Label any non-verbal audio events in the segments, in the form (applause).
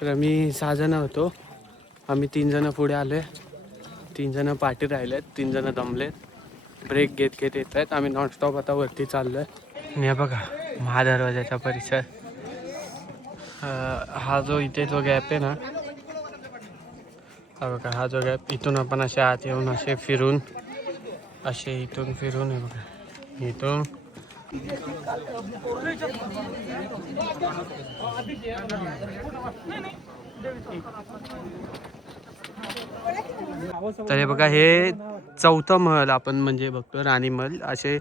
तर आम्ही सहा जण होतो. आम्ही तीन जण पुढे आले तीन जण पाठी राहिलेत तीन जण दमलेत. ब्रेक घेत घेत येत आहेत आम्ही नॉनस्टॉप आता वरती चाललोय. आणि हे बघा महादरवाजाचा परिसर. हा जो इथे जो गॅप आहे ना हा बघा हा जो गॅप इथून आपण असे आत येऊन असे फिरून असे इथून फिरून हे बघा इथून तर हे बघा हे चौथं महल आपण म्हणजे बघतो राणी महल. असे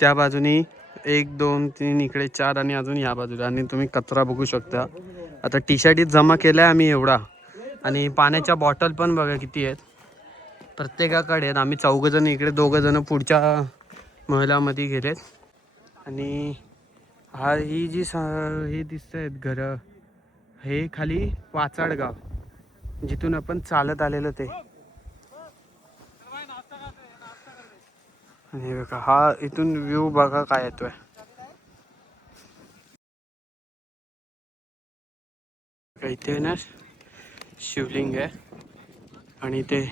त्या बाजूनी एक दोन तीन इकडे चार आणि अजून या बाजूला. आणि तुम्ही कचरा बघू शकता. आता टी शर्टीत जमा केलाय आम्ही एवढा. आणि पाण्याच्या बॉटल पण बघा किती आहेत. प्रत्येकाकडे आहेत. आम्ही चौघजण इकडे दोघंजणं पुढच्या महलामध्ये गेलेत. आणि हा ही जी स हे दिसत आहेत घरं हे खाली वाचाडगाव जिथून आपण चालत आलेलो ते. आणि बघा हा इथून व्ह्यू बघा काय येतोय. इथे ना शिवलिंग आहे आणि ते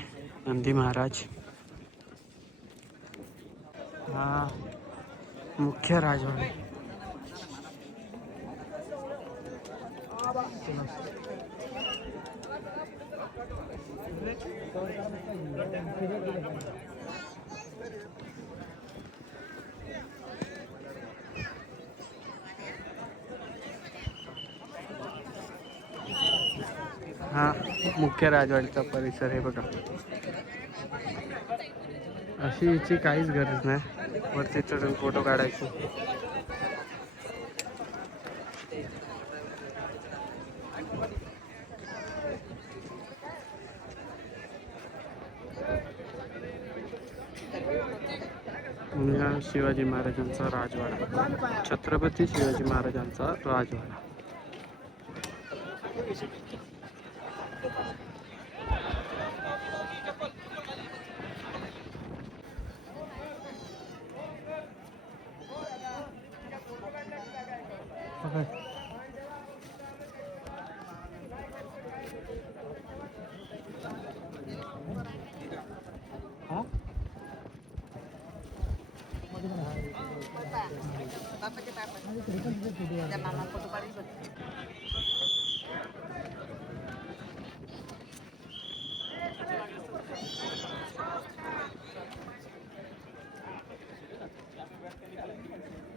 नंदी महाराज. हा. मुख्य राजवाडा हा मुख्य राजवाडीचा परिसर हे बघा. अशी याची काहीच गरज नाही. वरती चढून फोटो काढायचे. शिवाजी महाराजांचा राजवाडा. छत्रपती शिवाजी महाराजांचा राजवाडा.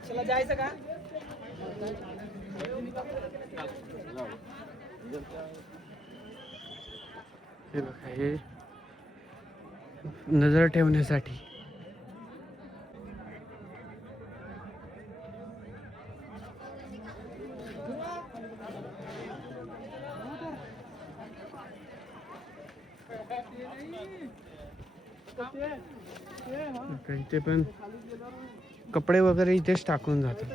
चला जायचं का? हे बघा हे नजर ठेवण्यासाठी. ते पण कपडे वगैरे इथेच टाकून जातात.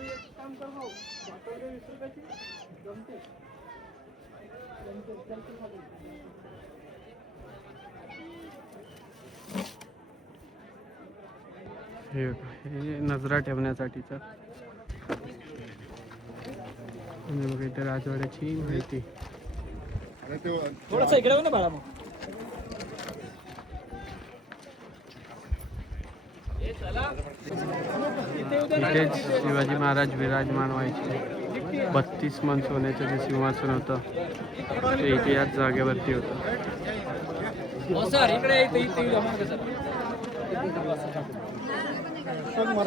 हे नजरा ठेवण्यासाठीचा. बघा इथे राजवाड्याची माहिती. थोडस इकडे बाळा मग. इथेच शिवाजी महाराज विराजमान व्हायचे. बत्तीस मन सोन्याचं जे सिंहासन होतं ते इथे याच जागेवरती होतं.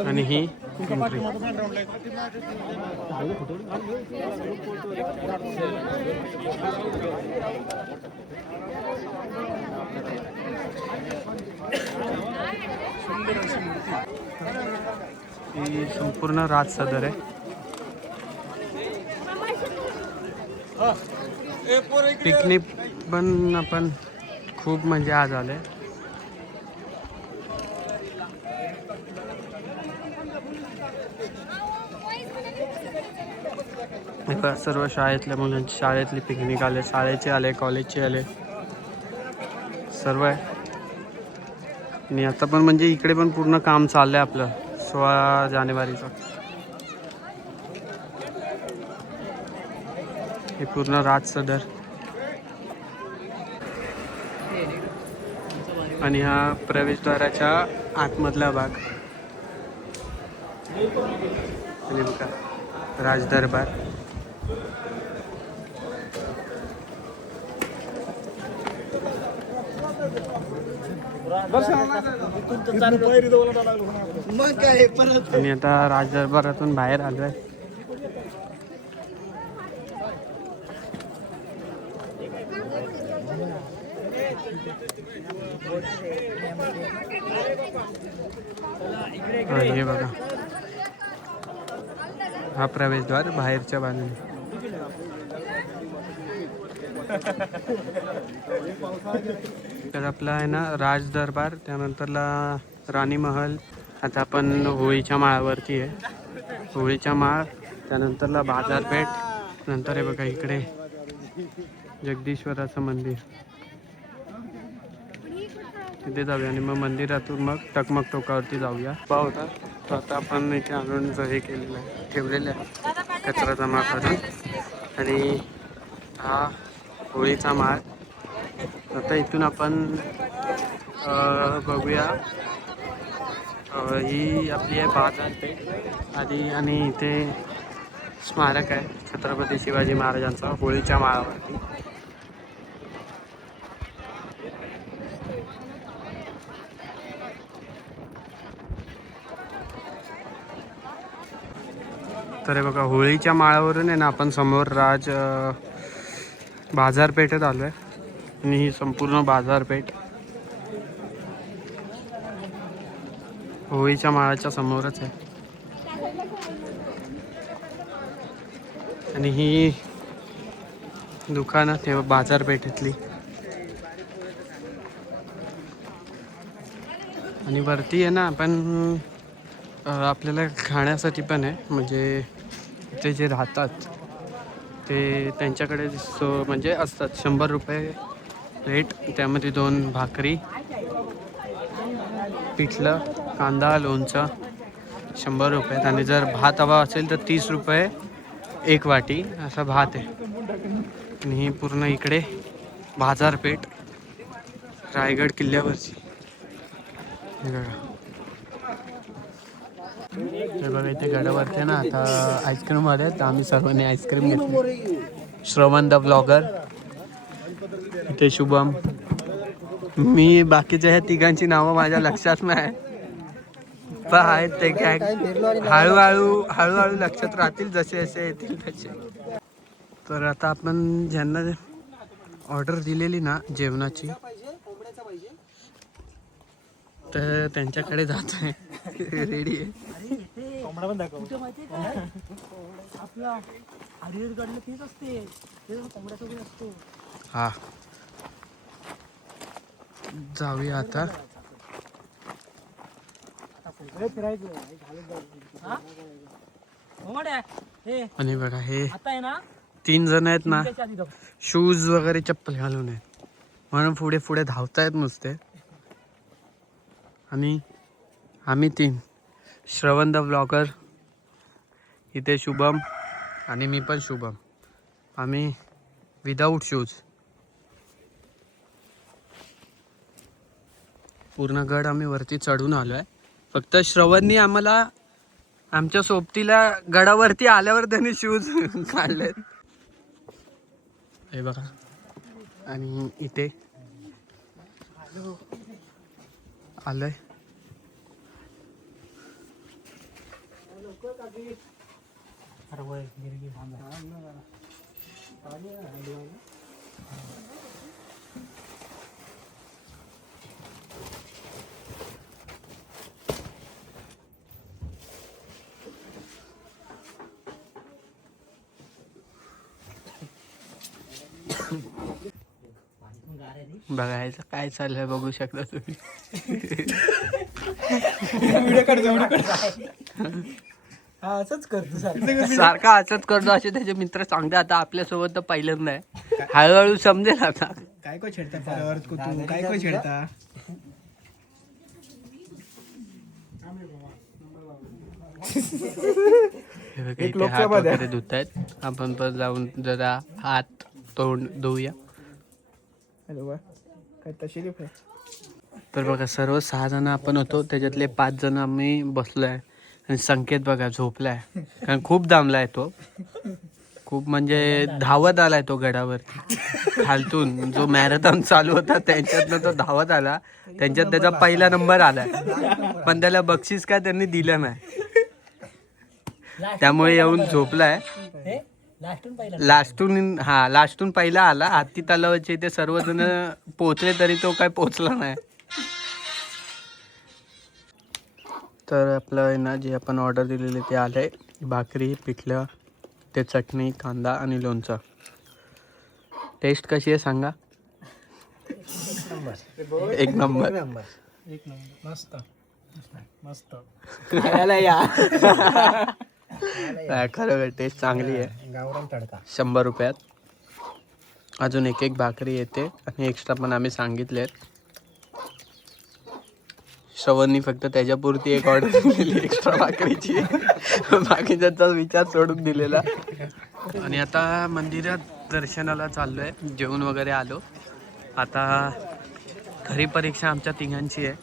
आणि ही सुंदर अशी मूर्ती इथे जमा नका सर आणि ही संपूर्ण राज सदर आहे. पिकनिक पण आपण खूप म्हणजे आज आले सर्व शाळेतल्या मुलांची शाळेतली पिकनिक आले शाळेचे आले कॉलेजचे आले. सर्व आहे. आणि आता पण म्हणजे इकडे पण पूर्ण काम चाललंय आपलं. सोळा जानेवारीचा. हे पूर्ण राज सदर आणि हा प्रवेशद्वाराच्या आतमधला भाग. आणि बघा राजदरबार. आणि आता राजदरबारातून बाहेर आलोय. हे बघा. हा प्रवेशद्वार बाहेरच्या बाजूने. तर आपला आहे ना राज दरबार त्यानंतरला राणी महल आता आपण होळीच्या माळावरती आहे. होळीच्या माळ त्यानंतरला बाजारपेठ नंतर हे बघा इकडे जगदीश्वराचं मंदिर. तिथे जाऊया आणि मग मंदिरातून मग टकमक टोकावरती जाऊया. पा होता तो आता आपण इथे आणून हे केलेलं आहे ठेवलेलं आहे कचरा जमा करून. आणि हा होळीचा माळ. आता इथून आपण बघूया. ही आपली आहे बाजारपेठ आधी आणि इथे स्मारक आहे. छत्रपती शिवाजी महाराजांचा होळीच्या माळावरती. तर हे बघा होळीच्या माळावरून आहे ना आपण समोर राज बाजारपेठेत आलो आहे आणि ही संपूर्ण बाजारपेठ होळीच्या माळाच्या समोरच आहे. आणि ही दुकानं तेव्हा बाजारपेठेतली. आणि वरती आहे ना आपण आपल्याला खाण्यासाठी पण आहे. म्हणजे ते जे राहतात ते त्यांच्याकडे सो म्हणजे असतात. शंभर रुपये प्लेट त्यामध्ये दोन भाकरी पिठलं कांदा लोणचं शंभर रुपयात आणि जर भात हवा असेल तर तीस रुपये एक वाटी. असा भात आहे. आणि ही पूर्ण इकडे बाजारपेठ रायगड किल्ल्यावरची. हे बघा. इथे गडावरती आहे ना आता आईस्क्रीम आले तर आम्ही सर्वांनी आईस्क्रीम घेतली. श्रवण द ब्लॉगर ते शुभम. मी बाकीच्या ह्या तिघांची नावं माझ्या लक्षात नाही. पण आहेत ते काय? हळूहळू हळूहळू लक्षात राहतील जसे जसे येतील तसे. तर आता आपण ज्यांना ऑर्डर दिलेली ना जेवणाची तर त्यांच्याकडे जात आहे रेडी आहे. आपला असते. हा. जाऊया आता. हे आणि बघा हे तीन जण आहेत ना शूज वगैरे चप्पल घालून आहेत. म्हणून पुढे पुढे धावतायत नुसते. आणि आम्ही तीन. श्रवण द ब्लॉगर इथे शुभम आणि मी पण शुभम. आम्ही विदाऊट शूज पूर्ण गड आम्ही वरती चढून आलो आहे फक्त श्रवणनी आम्हाला आमच्या सोबतीला गडावरती आल्यावर त्यांनी शूज काढलेत. हे बघा. आणि इथे आलंय. बघायचं काय चाललंय बघू शकता तुम्ही. हा असंच करतो सारखं. असंच करतो असे त्याचे मित्र सांगते आता आपल्यासोबत तर पहिल्यांदा आहे हळूहळू समजेल आता. काय को छेडता तू काय को छेडता? हे बघा, इथे हात वगैरे धुत आहेत आपण पण जाऊन जरा हात तोंड धुऊया हॅलो काय तशी आहे? तर बघा सर्व सहा जण आपण होतो त्याच्यातले पाच जण आम्ही बसलो आहे आणि संकेत बघा झोपलाय. कारण खूप दामलाय तो. खूप म्हणजे धावत आलाय तो गडावरती खालतून. जो मॅरेथॉन चालू होता त्यांच्यातनं तो धावत आला. त्यांच्यात त्याचा पहिला नंबर आलाय. पण त्याला बक्षीस काय त्यांनी दिलं नाही. त्यामुळे येऊन झोपलाय. लास्टून हा लास्टून पहिला आला. हाती तलावाचे इथे सर्वजण पोचले तरी तो काय पोचला नाही. तर आपलं आहे ना जे आपण ऑर्डर दिलेले ते आले भाकरी पिठलं ते चटणी कांदा आणि लोणचं. टेस्ट कशी आहे सांगा? एक नंबर एक नंबर मस्त. मस्त. (laughs) नाही, खरं टेस्ट चांगली आहे. गावरान तडका. शंभर रुपयात. अजून एक एक भाकरी येते आणि एक्स्ट्रा पण आम्ही सांगितलेत श्रवणनी फक्त त्याच्यापुरती एक ऑर्डर दिलेली एक्स्ट्रा भाकरीची. बाकी त्याचा विचार सोडून दिलेला. आणि आता मंदिरात दर्शनाला चाललोय जेवण वगैरे आलो. आता खरी परीक्षा आमच्या तिघांची आहे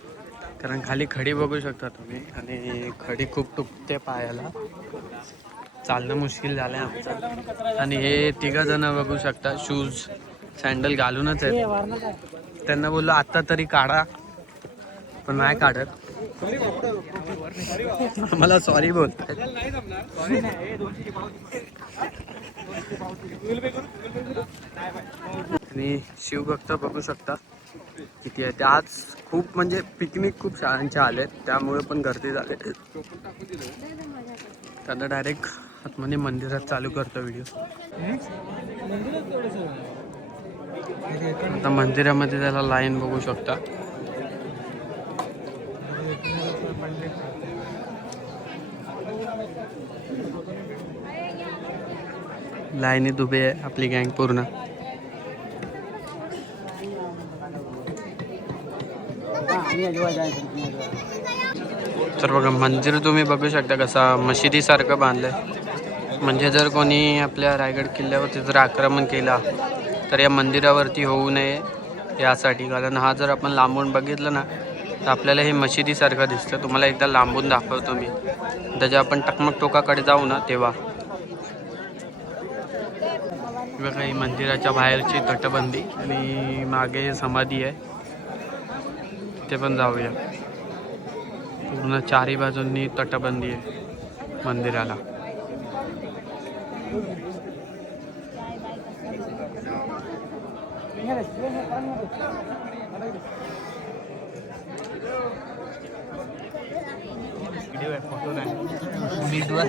कारण खाली खडी बघू शकता तुम्ही. आणि खडी खूप टुकते पायाला. चालणं मुश्किल झालं आहे आमचं. आणि हे तिघंजणं बघू शकता शूज सँडल घालूनच आहेत. त्यांना बोललो आत्ता तरी काढा. पण नाही काढत. मला सॉरी बोलतायत. आणि शिवभक्त बघू शकता किती आहे ते आज खूप म्हणजे पिकनिक खूप शाळांच्या आले त्यामुळे पण गर्दी झाले त्यांना डायरेक्ट आतमध्ये मंदिरात चालू करतो व्हिडिओ आता मंदिरामध्ये त्याला लाईन बघू शकता. लाईनीत उभी आहे आपली गँग पूर्ण. तर बघा मंदिर तुम्ही बघू शकता कसा मशिदीसारखं बांधलंय. म्हणजे जर कोणी आपल्या रायगड किल्ल्यावरती जर आक्रमण केला तर या मंदिरावरती होऊ नये यासाठी. कारण हा जर आपण लांबून बघितलं ना तर आपल्याला हे मशिदीसारखं दिसतं. तुम्हाला एकदा लांबून दाखवतो मी. त्याच्या आपण टकमक टोकाकडे जाऊ ना तेव्हा. बघा ही मंदिराच्या बाहेरची तटबंदी आणि मागे समाधी आहे. ते पण जाऊया. पूर्ण चारी बाजूंनी तटबंदी आहे मंदिराला.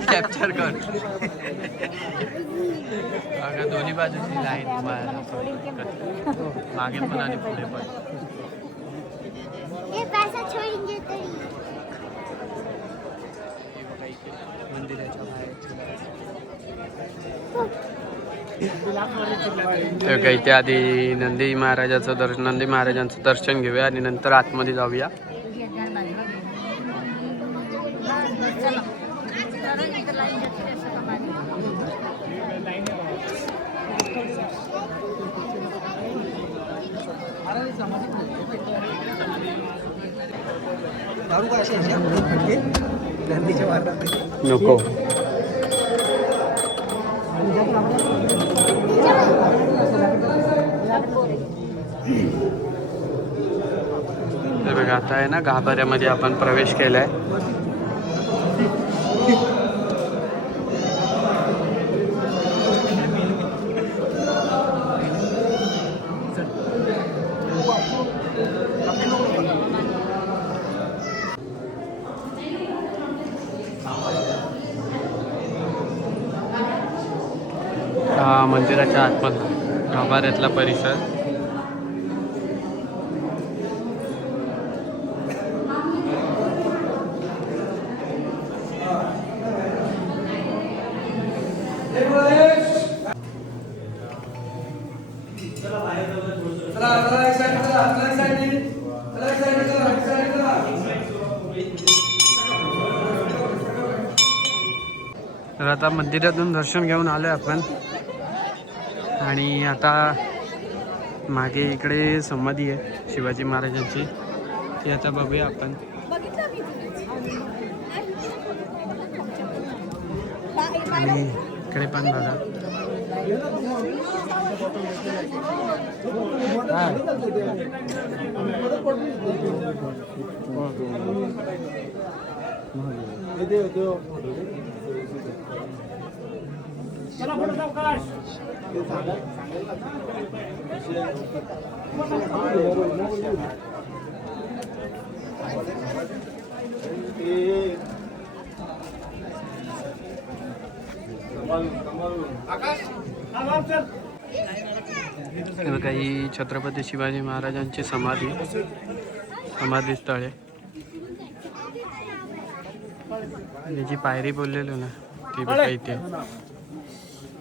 कॅप्चर कर. दोन्ही बाजूची लाईन मागे पण आणि पुढे पण ये पैसा छोड़ेंगे तेरी मंदिराच्या तर काही त्या आधी नंदी महाराजाचं दर्शन नंदी महाराजांचं दर्शन घेऊया आणि नंतर आतमध्ये जाऊया. नको. आता आहे ना गाभाऱ्यामध्ये आपण प्रवेश केलाय. हा मंदिराच्या आतमध्ये गाभाऱ्यातला परिसर. आता मंदिरातून दर्शन घेऊन आलो आपण. आणि आता मागे इकडे समाधी आहे शिवाजी महाराजांची. ती आता बघूया आपण. आणि इकडे पण बघा. चला फोटो छत्रपती शिवाजी महाराजांची समाधी समाधी स्थळ आहे. जी पायरी बोललेलो ना ती बघा इथे.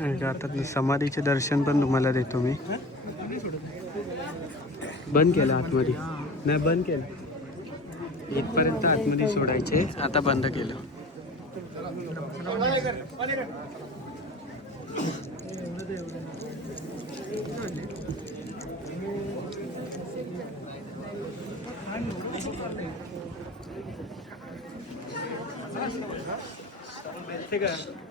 म्हणजे आता समाधीचे दर्शन पण तुम्हाला देतो मी. बंद केलं आतमध्ये. नाही बंद केलं. इथपर्यंत आतमध्ये सोडायचे. आता बंद केलं. ठीक आहे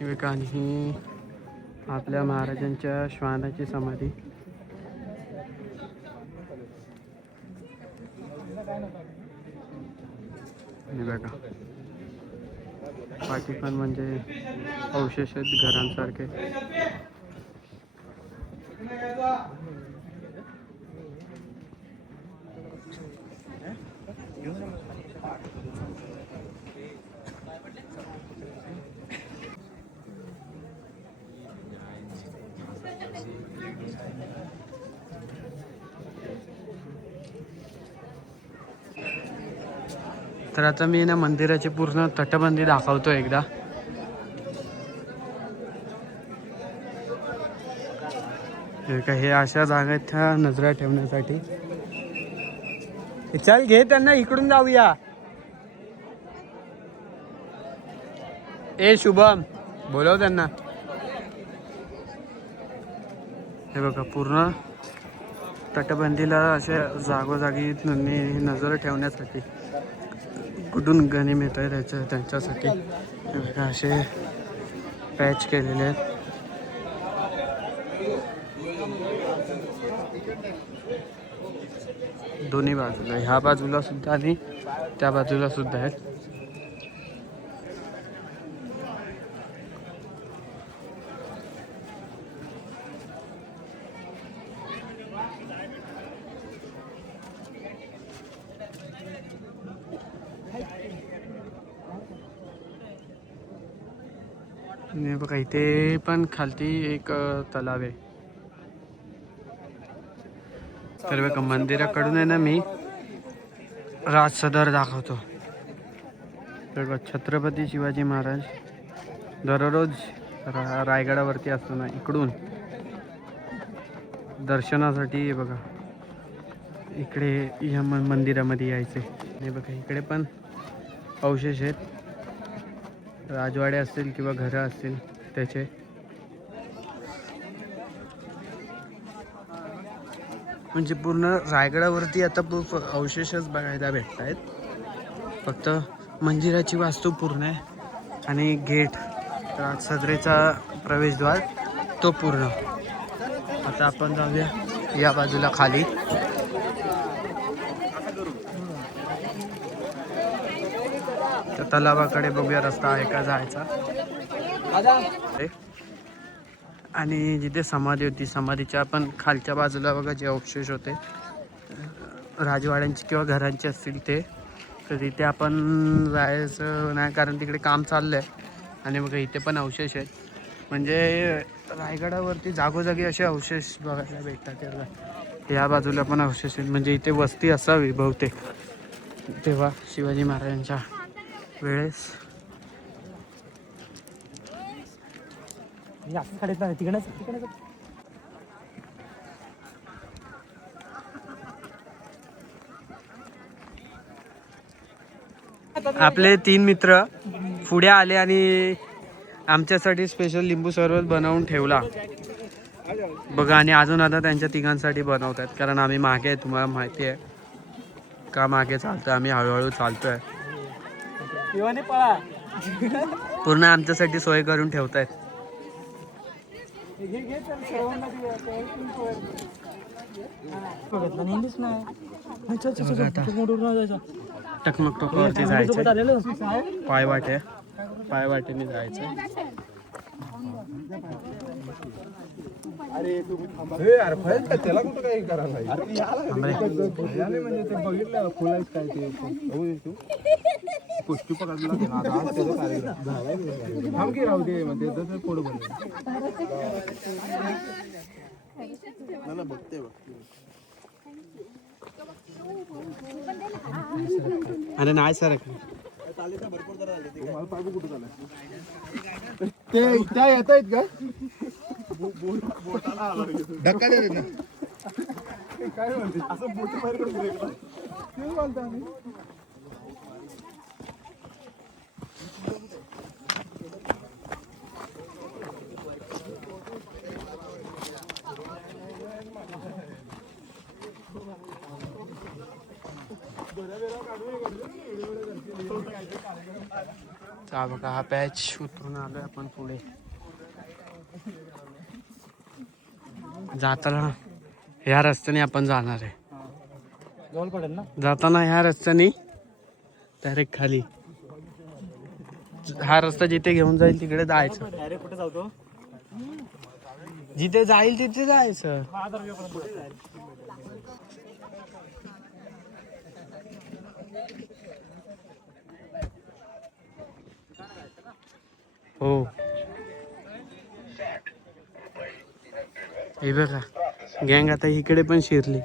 विवेकान ही आपल्या महाराजांच्या श्वानाची समाधी. हे बघा. बाकी पण म्हणजे अवशेष घरांसारखे. तर आता मी ना मंदिराची पूर्ण तटबंदी दाखवतो एकदा. हे का हे अशा जागेत नजरा ठेवण्यासाठी. चल घे त्यांना इकडून जाऊया. ए शुभम बोलव त्यांना. हे बघा पूर्ण तटबंदीला अशा जागोजागी नजर ठेवण्यासाठी. कुठून गनिम मिळत आहे त्याच्या त्यांच्यासाठी. असे पॅच केलेले आहेत. दोन्ही बाजूला. ह्या बाजूला सुद्धा आणि त्या बाजूला सुद्धा आहेत आणि बघा इथे पण खालती एक तलाव आहे. तर बघा मंदिराकडून आहे ना मी राज सदर दाखवतो. तर बघा छत्रपती शिवाजी महाराज दररोज रा रायगडावरती असताना इकडून. दर्शनासाठी बघा इकडे या म- मंदिरामध्ये यायचे. नाही बघा इकडे पण अवशेष आहेत. राजवाडे असतील किंवा घरं असतील. त्याचे. म्हणजे पूर्ण रायगडावरती आता अवशेषच बघायला भेटत आहेत फक्त मंदिराची वास्तू पूर्ण आहे आणि गेट सदरेचा प्रवेशद्वार तो पूर्ण. आता आपण जाऊया या बाजूला खाली. तर तलावाकडे बघूया रस्ता आहे का जायचा. आणि जिथे समाधी होती समाधीच्या पण खालच्या बाजूला बघा जे अवशेष होते राजवाड्यांचे किंवा घरांचे असतील ते. तर तिथे आपण जायचं नाही कारण तिकडे काम चाललं आहे आणि बघा इथे पण अवशेष आहेत. म्हणजे रायगडावरती जागोजागी असे अवशेष बघायला भेटतात त्याला. या बाजूला पण अवशेष आहेत. म्हणजे इथे वस्ती असावी बहुतेक. तेव्हा शिवाजी महाराजांच्या वेळेस काढत नाही तिकडे तिकडे आपले तीन मित्र पुढे आले आणि आमच्यासाठी स्पेशल लिंबू सरबत बनवून ठेवला. बघा आणि अजून आता त्यांच्या तिघांसाठी बनवत आहेत कारण आम्ही मागे तुम्हाला माहिती आहे. का मागे चालतोय? आम्ही हळूहळू चालतोय. पूर्ण आमच्यासाठी सोय करून ठेवतायत घे घे तर सर्वांना दे, आता इथून पळ. बघितलं नेहमीच नाही नाही, चल, चल, चल, बघा आता. चल, मोठं उडून जायचं. टकमक टोकावरती फॅमिली सोबत जायचं आलेलो साहेब पायवाटे पायवाटेने जायचं त्याला कुठं काही करायला म्हणजे ते बघितलं फुलाच काय ते बघू तू पुष्टी पकडला आता आज त्याचा कार्यक्रम. थांब की राहू दे म्हणजे. अरे नाही सर ते त्या येत आहेत का धक्का दे रे ना. काय म्हणते असं बोट बाहेर करून? ते आम्ही. हा बघा हा पॅच उतरून आलोय आपण पुढे. जाताना ह्या रस्त्याने आपण जाणार आहे. जवळ पडेल ना? जाताना ह्या रस्त्याने डायरेक्ट खाली. हा रस्ता जिथे घेऊन जाईल तिकडे जायचं. डायरेक्ट कुठे जातो जिथे जाईल तिथे जायचं हजार रुपये पुढे जाईल हो. हे बघा गँग आता इकडे पण शिरली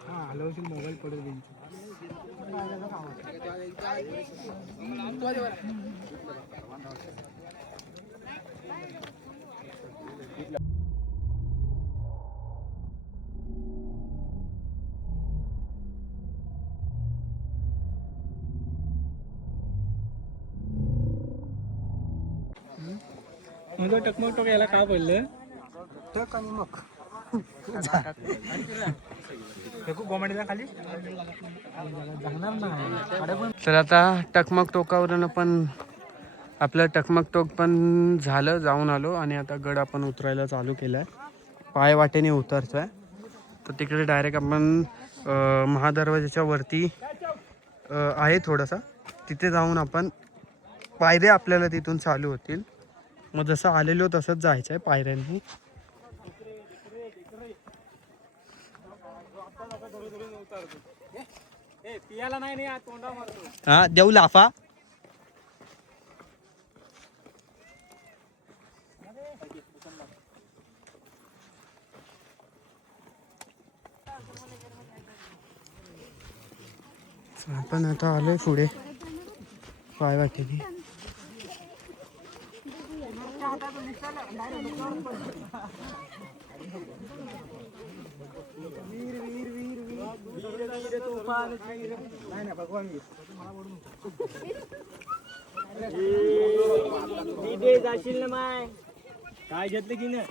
हा हलवशील मोबाईल पडेल त्यांची. मग टकमक टोक याला का पडलं टक आणि मग फेकू गोमाडीला खाली जाणार नाही कडे पण तर आता टकमक टोकावरून पण आपलं टकमक टोक पण झालं जाऊन आलो आणि आता गड आपण उतरायला चालू केलं आहे पाय वाटेने उतरतो आहे तर तिकडे डायरेक्ट आपण अं, महादरवाजाच्या वरती आहे थोडासा. तिथे जाऊन आपण पायऱ्या आपल्याला तिथून चालू होतील. मग जसं आलेलो तसंच जायचं आहे पायऱ्यांनी पियाला नाही नाही तोंडा मारतो हा देऊ लाफा. आपण आता आलोय पुढे. पाय वाटेने. जाशील ना माय काय घेतलं की ना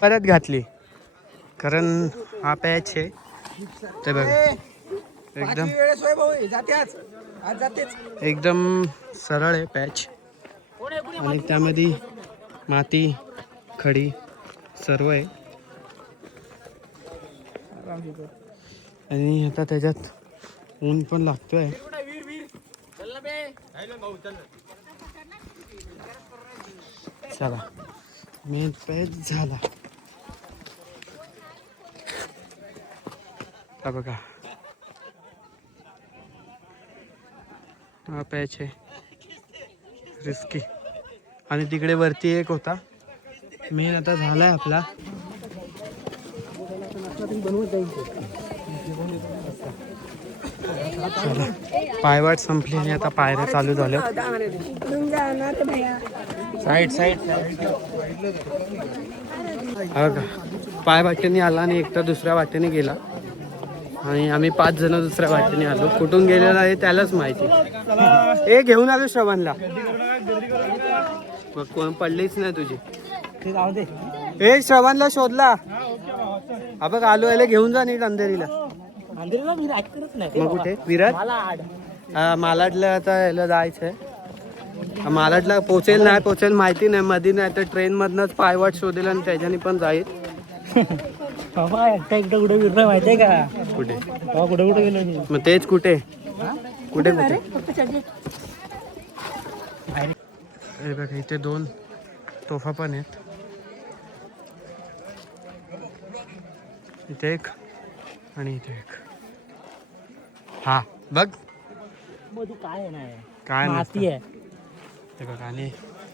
परत घातली कारण हा पॅच आहे. ते बघ. एकदम. एकदम सरळ आहे पॅच. आणि त्यामध्ये माती खडी सर्व आहे. आणि आता त्याच्यात ऊन पण लागतोय. चला. मेन पॅच झाला. हा बघा. हा पॅच आहे. रिस्की आणि तिकडे वरती एक होता. मेन आता झाला आहे आपला पायवाट संपली आणि आता पायऱ्या चालू झाल्या. साईड साईड हा का पाय वाट्याने आला आणि एकटा दुसऱ्या वाटेने गेला. आणि आम्ही पाच जण दुसऱ्या वाटेने आलो. कुठून गेलेला आहे त्यालाच माहिती. ए घेऊन आलो श्रवणला. मग कोण पडलीच नाही तुझी. ए श्रवणला शोधला. हा बघ आलो याला घेऊन जा नीट अंधेरीला. मग कुठे? विराट? मालाडला आता याला जायचंय. मालाडला पोचेल नाही पोचेल माहिती नाही मध्ये नाही तर ट्रेन मधनच पायवाट शोधेल आणि त्याच्याने पण जाईल. बाबा एकटा एकटा कुठे फिरलं माहितीये का? कुठे? बाबा कुठे कुठे गेलो मी? मग तेच कुठे? कुठे कुठे हे बघा इथे दोन तोफा पण आहेत. इथे एक आणि इथे एक. हा बघ. काय काय माती. आहे. बघा आणि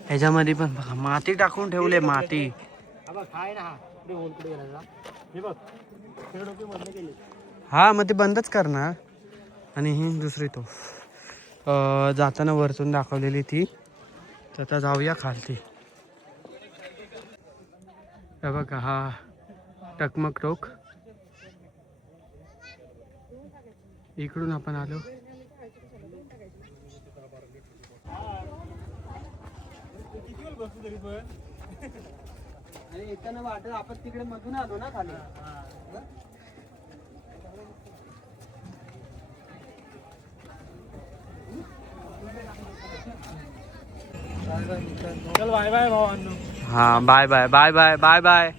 ह्याच्यामध्ये पण बघा माती टाकून ठेवले माती. होल गेला हे बघ सगळे डोके बंद केले हा मग ते बंदच करणार. आणि ही दुसरी तो. जाताना वरतून दाखवलेली ती. तर आता जाऊया खालती. बघा हा टकमक टोक. इकडून आपण आलो. आणि येताना वाटत आपण तिकडे मधून आलो ना खाली. चल बाय बाय भावांनो. हा bye bye bye bye bye bye